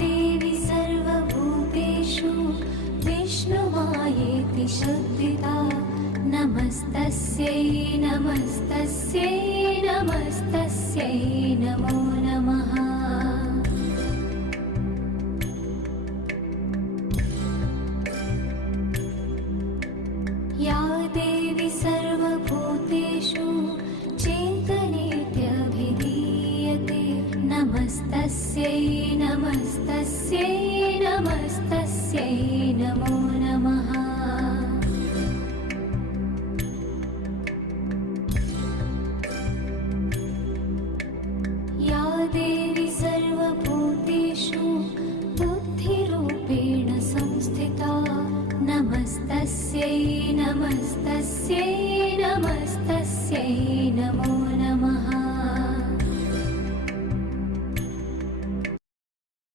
देवी सर्वभूतेषु विष्णुमायेति शुद्धिता नमस्तस्यै नमस्तस्यै नमस्तस्यै नमो नमः। या देवी सर्वभूतेषु चेतनेत्यभिधीयते नमस्तस्यै नमस्तस्यै नमस्तस्यै नमो नमः।